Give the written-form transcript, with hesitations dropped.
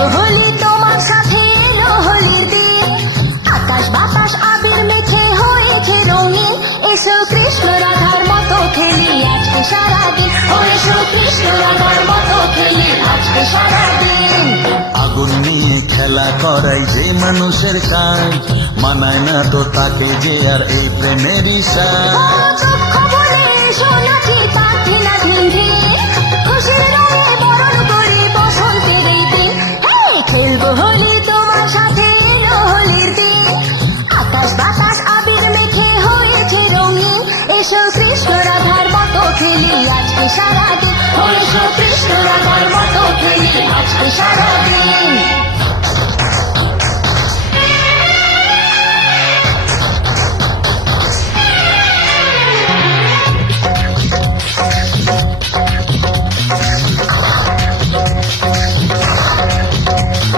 খেলবো হোলি তোমার সাথে, এলো হোলির দিন। আকাশ বাতাস আবির মেখে হয়েছে রঙিন, এসো কৃষ্ণ রাধার মতো খেলি আজকে সারাদিন। এসো কৃষ্ণ রাধার মতো খেলি আজকে সারাদিন। আগুন নিয়ে খেলা করাই যে মানুষের কাজ, মানায় না তো তাকে যে আর এই প্রেমেরই সাজ। দুঃখ বলে এসো নাচি পাখি না ঝিমঝিম, খুশির রঙে বরণ করি বসন্তের এই দিন। খেলবো হোলি তোমার সাথে, এলো হোলির দিন। আকাশ বাতাস আবির মেখে হয়েছে রঙিন, এসো কৃষ্ণ রাধার মতো খেলি আজকে সারাদিন। এসো কৃষ্ণ রাধার মতো খেলি আজকে সারাদিন।